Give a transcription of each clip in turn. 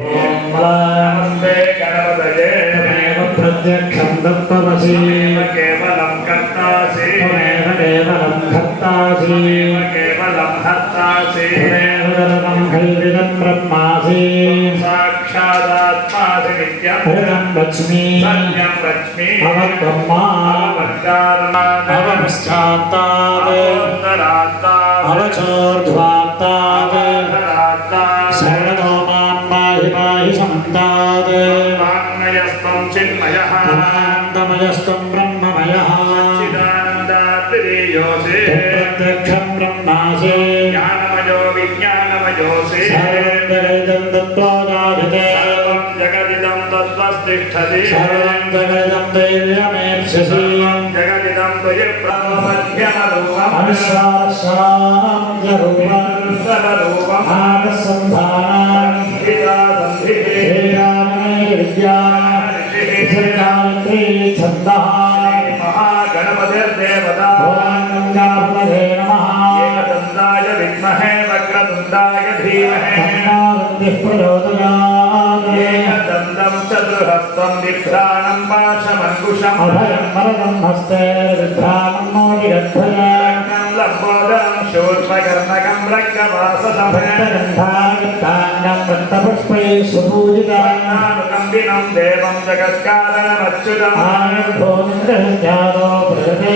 నమస్తే గణపతయే తమేవ ప్రత్యక్షం దత్తమసి. కేవలం కర్తాసి. తమేవ కేవలం కర్తాసి. తమేవ కేవలం కర్తాసి తమేవ దరం కల్విదం బ్రహ్మాసి. అవ బ్రహ్మా అవ పశ్చాత్తా ब्रह्ममयस्त्वं चिन्मयः पुरान्तमयस्त्वं ब्रह्ममयः सच्चिदानन्दात्रियोऽसि प्रत्यक्षं ब्रह्मासि ज्ञानमयो विज्ञानमयोऽसि सर्वं तत्त्वादायते सर्वं जगदिदं तत्त्वस्तिष्ठति सर्वं जगदिदं दैर्यमेप्स्यसि सर्वं जगदिदं त्वयि प्रापद्यमरूपम् अनुस्वारस्वरां च रूपं सर्वरूपं भागसम्भा महागणपतिर्देवता ॐ गङ्गापतये नमः एकदन्ताय विद्महे वक्रतुण्डाय धीमहि तन्नादन्तिः प्रचोदयात् एकदन्तं चतुर्हस्तं बिभ्राणं पाशमङ्कुशम् अभयं वरदं हस्ते विभ्रामं मोदिरध्वज रत्नं लम्बोदरं शूर्पकर्णकं रक्तवाससभे गन्धागन्धाङ्गं वृत्तपुष्पैः सुपूजितः वर्णानुकम्बिनं देवं जगत्कारणमच्युतम् आयुर्भोमिन्द्रजातो प्रजते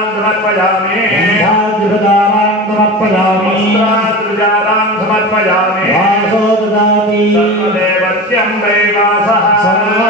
समर्पयामि गन्धाद्विपदारां समर्पयामि वस्त्रात् विजारां समर्पयामि वासो ददाति सर्वदेवत्यं वैवासः सर्वादेव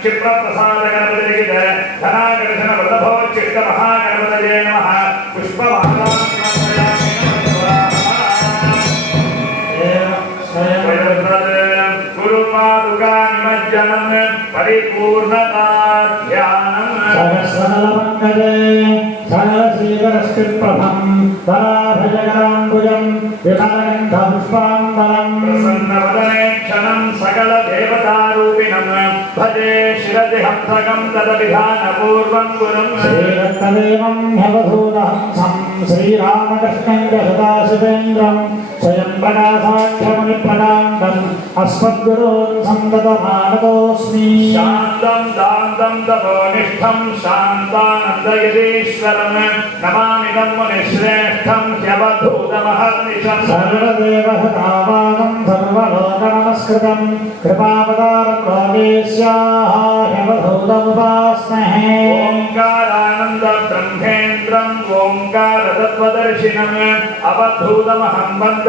క్షిప్రప్రసాద గణపతిలిఖిత ధనాకర్షణ వల్లభో చిత్త మహాగణపతయే నమ. పుష్ప ప్రసన్నవదనే క్షణం సకల దేవతారూపిణం निमज्जनं परिपूर्णता ध्यानम् सकलश्रीकरस्कृप्रभं तराभजकराम्बुजं विमलगन्धपुष्पाम्बरम् प्रसन्नवदने क्षणं सकलदेवतारूपिणं भजे शिरसि हंसकं तदभिधानपूर्वं गुरुं श्रीरक्तदेवं ह्यवधूतहंसं श्रीरामकृष्णं च सदाशिवेन्द्रं स्वयं प्रकाशाख्यमुनिप्रकाण्डम् अस्मद्गुरून् सन्ततमानतोऽस्मि शान्तं दान्तं तपोनिष्ठं शान्तानन्दयतीश्वरं नमामिदं मुनिश्रेष्ठं ह्यवधूतमहर्निशम् सर्वदेवहतावानं सर्वलोकनमस्कृतं कृपावतारं लोकेश्याः ह्यवधूतमुपास्महे ओङ्कारानन्द ब्रह्मेन्द्रम् ओङ्कारतत्त्वदर्शिनम् अवधूतमहं वन्दे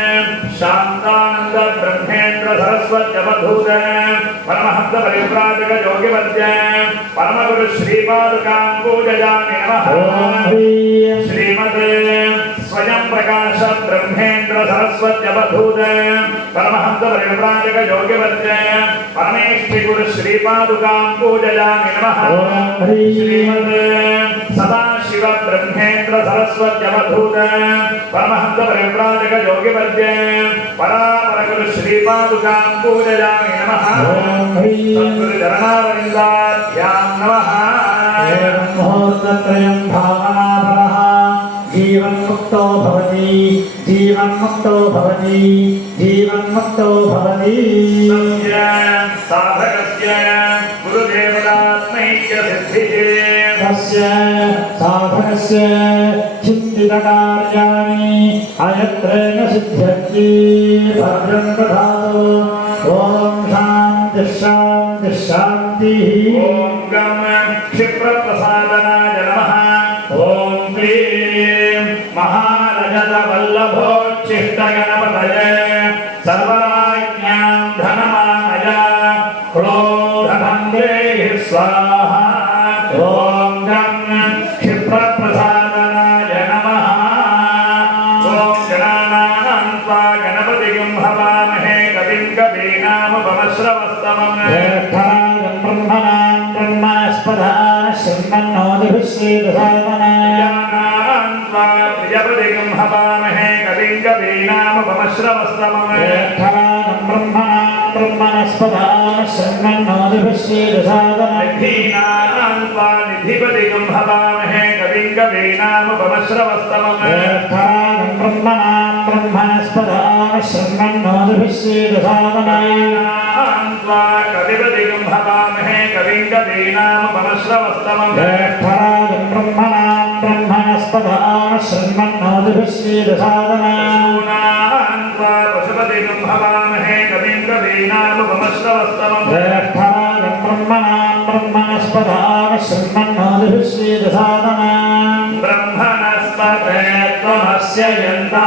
शान्तानन्द ब्रह्मेन्द्र सरस्वत्यवधूत परमहंस परिव्राजक योगिवद्य परमगुरु श्रीपादुकां पूजयामि नमः। श्रीमते स्वयं प्रकाश ब्रह्मेन्द्र सरस्वत्यवधूत परमहंस परिव्राजक योगिवद्य परमेष्ठि गुरु श्रीपादुकां पूजयामि नमः श्रीमते सदा పూజయామి నమః ఓం హ్రీం శ్రీమతే సదాశివ బ్రహ్మేంద్ర సరస్వత్యవధూత పరమహంస పరివ్రాజక యోగివర్య పరాపరగురు శ్రీపాదుకాం పూజయామి నమః ఓం హ్రీం సద్గురు చరణారవిందాభ్యాం నమః ఏవం ముహూర్తత్రయం భావనాపరः జీవన్ముక్తో భవతి జీవన్ముక్తో భవతి జీవన్ముక్తో భవతి తస్య సాధకస్య గురుదేవతాత్మైక్య సిద్ధిः తస్య సాధనస్య చింతితకార్యాణి प्रियपदिगं हवामहे कविं कवीनामपमश्रवस्तमहे ब्रह्मणा ब्रह्मणस्पदामश्रन्नोदिभिश्चेदसादनधीनां त्वा निधिपदिगं हवामहे कविं कवीनामपमश्रवस्तमहे ब्रह्मणा ब्रह्मणस्पदामश्रन्नन् कविपदिगं हवामहे कविं कवीनामुपमश्रवस्तमं परागं ब्रह्मणां ब्रह्मणस्पदान् शृण्वन्नोदिभिश्चेदसाधनान् त्वा पशुपदिगं हवामहे कविं कवीनामुपमश्रवस्तमं परागं ब्रह्मणां ब्रह्मणस्पदान् शृण्वन्नोदिभिश्चेदसाधनान् ब्रह्मणस्पदे त्वमस्य यन्ता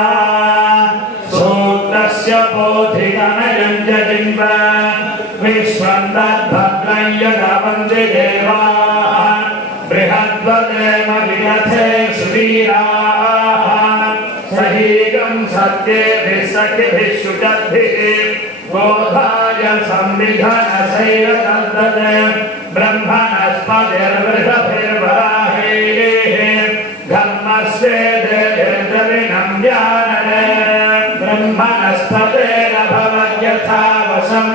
यदापञ्च देवाः बृहद्वदेव विरथे श्रीराः सहीगम् सत्येभिः सखिभिः शुचद्भिः बोधाय संविधनशैव तद्वत् ब्रह्मणस्पतिर्वृषभिर्वराहेः। धर्मस्य देहिर्द्रविणम् जानन् ब्रह्मणस्पतेन भवद्यथा वशम्।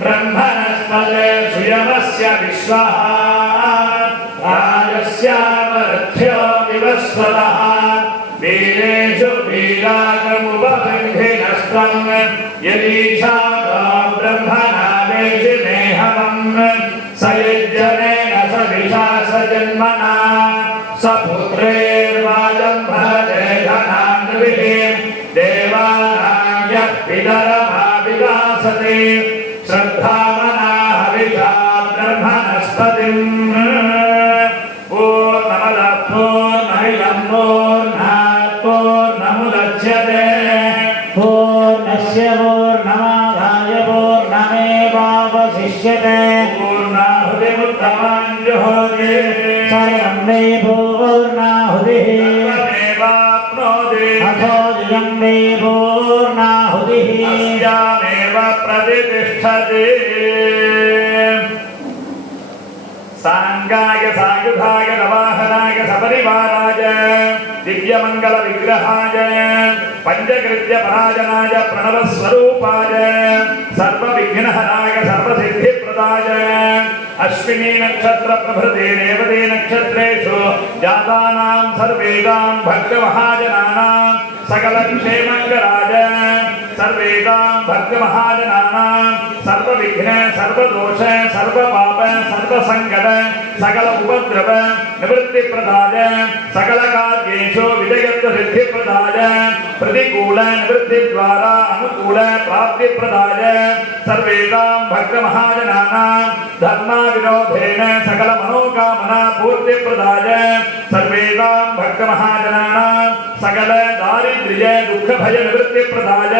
ब्रह्मणस्पते सुयमस्य विश्वः राजस्यामर्थ्यो विवस्वतः। वीरेषु वीरागमुपबन्धिनस्त्वम् यदीशा स यज्जनेन स स जन्मना। स देवो नाहुदिः अथो दिगं देवो नाहुदिः अस्यामेव प्रतिष्ठते। साङ्गाय सायुधाय नवाहनाय सपरिवाराय दिव्यमङ्गलविग्रहाय पञ्चकृत्यपराजनाय प्रणवस्वरूपाय सर्वविघ्नहराय सर्वसिद्धिप्रदाय। అశ్విని నక్షత్ర ప్రభృతి రేవతి నక్షత్రేషు జాతానాం సర్వేదాం భక్త మహాజనానాం సకల క్షేమంగరాజ సర్వేదాం భక్త మహాజనానాం సర్వ విఘ్న సర్వ దోష సర్వ పాప सर्व संगत सकल उपद्रव निवृत्ति प्रदाय सकल कार्येशो विजयत्व सिद्धि प्रदाय प्रतिकूल निवृत्ति द्वारा अनुकूल प्राप्ति प्रदाय सर्वेदा भक्त महाजना धर्मा विरोधेन सकल मनोकामना पूर्ति प्रदाय सर्वेदा भक्त महाजना सकल दारिद्र्य दुख भय निवृत्ति प्रदाय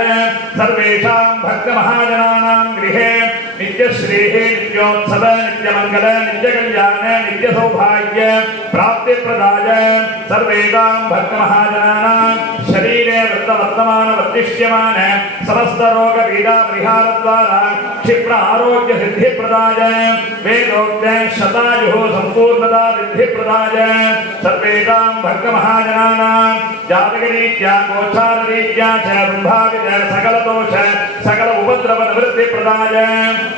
सर्वेशा भक्त महाजना गृह नित्यश्रेः नित्योत्सव नित्यमङ्गल नित्यकल्याण, नित्यसौभाग्य प्राप्तिप्रदाय सर्वेषां भक्तमहाजनानां शरीरे वृत्तवर्तमान वर्तिष्यमान समस्तरोगपीडापरिहारद्वारा क्षिप्र आरोग्यसिद्धिप्रदाय वेदोक्तैः शतायुः सम्पूर्णता सिद्धिप्रदाय सर्वेषां भक्तमहाजनानां जातकरीत्या गोचाररीत्या च सम्भावित सकलदोष सकल उपद्रवनिवृत्तिप्रदाय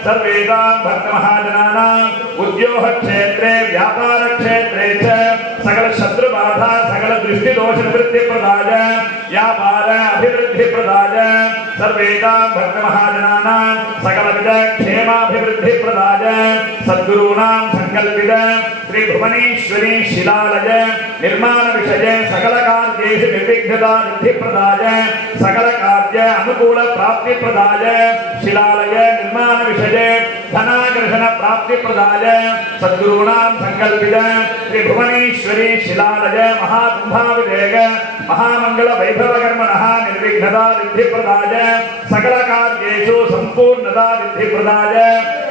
सर्वेषां भक्तमहाजनानां उद्योगक्षेत्रे व्यापारक्षेत्रे च సకల సకల శత్రు బాధ సకల దృష్టి దోష నివృత్తి ప్రదాయ వ్యాపార అభివృద్ధి ప్రదాయ సర్వేదాం భక్త మహాజనానాం సకల విధ క్షేమాభివృద్ధి ప్రదాయ సద్గురూణాం సంకల్పిత శ్రీ భువనేశ్వరి శిలాలయ నిర్మాణ విషయ సకల కార్యేషు నిర్విఘ్నతా నిధి ప్రదాయ సకల కార్య అనుకూల ప్రాప్తి ప్రదాయ శిలాలయ నిర్మాణ విషయ ధనాకర్షణ ప్రాప్తి ప్రదాయ సద్గురుణాం సంకల్పిత శ్రీ భువనేశ్వరి శిలాలయ మహాకుంభావివేక మహామంగళ వైభవకర్మణ నిర్విఘ్నతా నిధి ప్రదాయ సకల కార్యేషు సంపూర్ణతా నిధి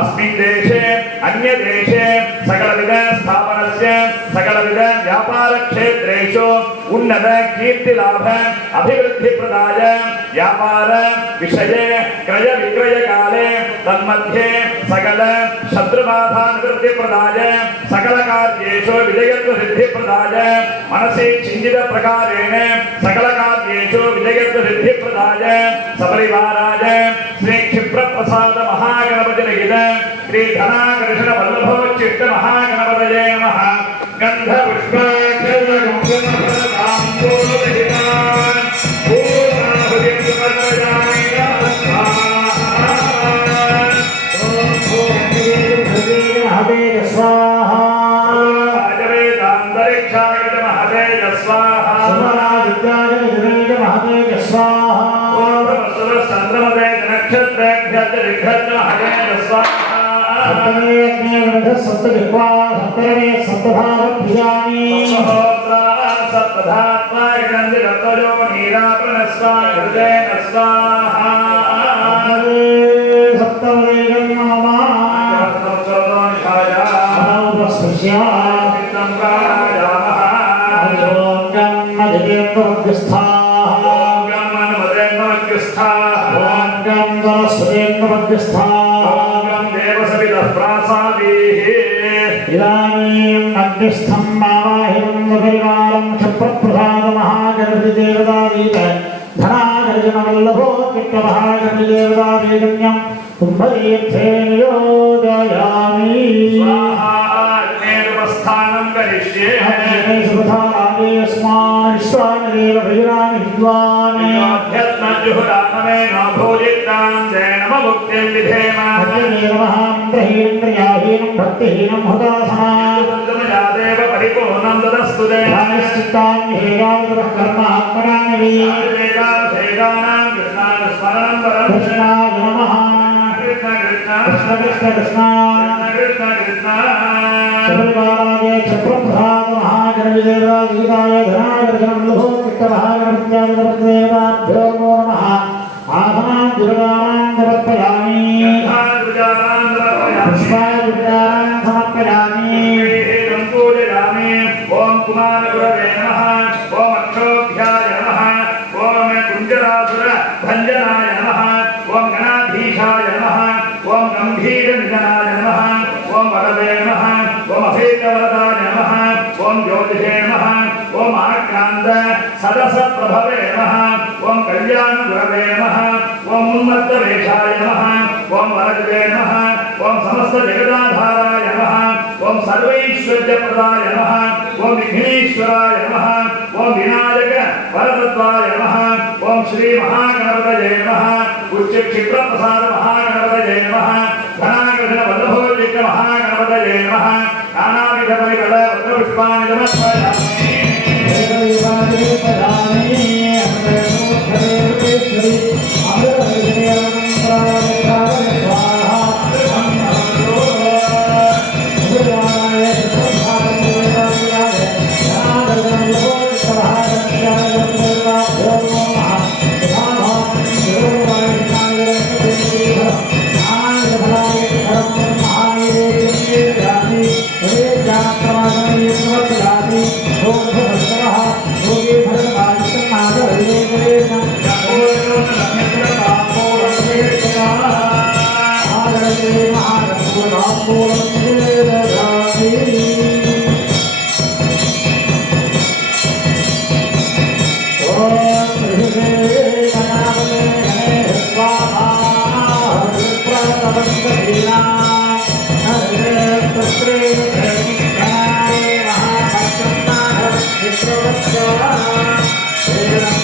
अस्मिन् देशे अन्यदेशे सकलविध स्थापनस्य सकलविध व्यापारक्षेत्रेषु उन्नत कीर्तिलाभ अभिवृद्धिप्रदाय व्यापार विषये తన్మధ్యే సకల శత్రుబాధానివృత్తి ప్రదాయ సకల కార్యేషు విజయత్వ సిద్ధి ప్రదాయ మనసి చింతిత ప్రకారేణ సకల కార్యేషు విజయత్వ సిద్ధి సపరివారాయ శ్రీ క్షిప్ర ప్రసాద మహాగణపతి నగిన శ్రీ ధనాకర్షణ వల్లభోచిష్ట మహాగణపతయ నమ గంధ పుష్ప అంతరనే సంతభావ ప్రియాని సప్తధాత్మాగంధిరతలో నీరాపణ స్వామి హృదయన స్వాహ Just time. ఇదానీం అగ్నిస్థం మావాహిరం పరివారం క్షప్రప్రసాద మహాగణపతి దేవతాదీత ధనాగర్జన వల్లభో పిట్ట మహాగణపతి దేవతాదీగమ్యం భక్తిహీనం భక్తిహీనం హుదాసనా దేవ పరిపూర్ణం దదస్తు ప్రాయశ్చిత్తాం హేయావృతః కర్మ ఆత్మనామి వేదాంతేదానాం కృష్ణాన స్మరణం పరం కృష్ణాయ నమః కృష్ణ కృష్ణ కృష్ణ కృష్ణ కృష్ణ కృష్ణ కృష్ణ శబరివారాయ క్షప్రప్రసాద మహాగణవిదేవా గీతాయ குஞ்சராசுர பஞ்சனாய நம ஓம் கணாதீஷாய நம ஓம் கம்பீர நிஜனாய நம ஓம் வரதே நம ஓம் அபேதவரதாய நம ஓம் ஜோதிஷே நம ஓம் ஆக்ராந்த சதச பிரபவே நம ஓம் கல்யாண குரவே நம ஓம் உன்மத்த வேஷாய நம ஓம் வரதே நம ஓம் சமஸ்த ஜெகதாதாராய நம ஓம் சர்வைஸ்வர்ய பிரதாய நம ஓம் விக்னேஸ்வராய நம ஓம் விநாயக வரதத்வாய நம ஓம் ஸ்ரீ மகாகணபதய நம உச்ச க்ஷிப்ர பிரசாத மகாகணபதய நம கணாகிருஷ்ண வல்லபோஜிக்க மகாகணபதய நம நானாவித பரிகல வக்ரபுஷ்பாணி நமஸ்காரம்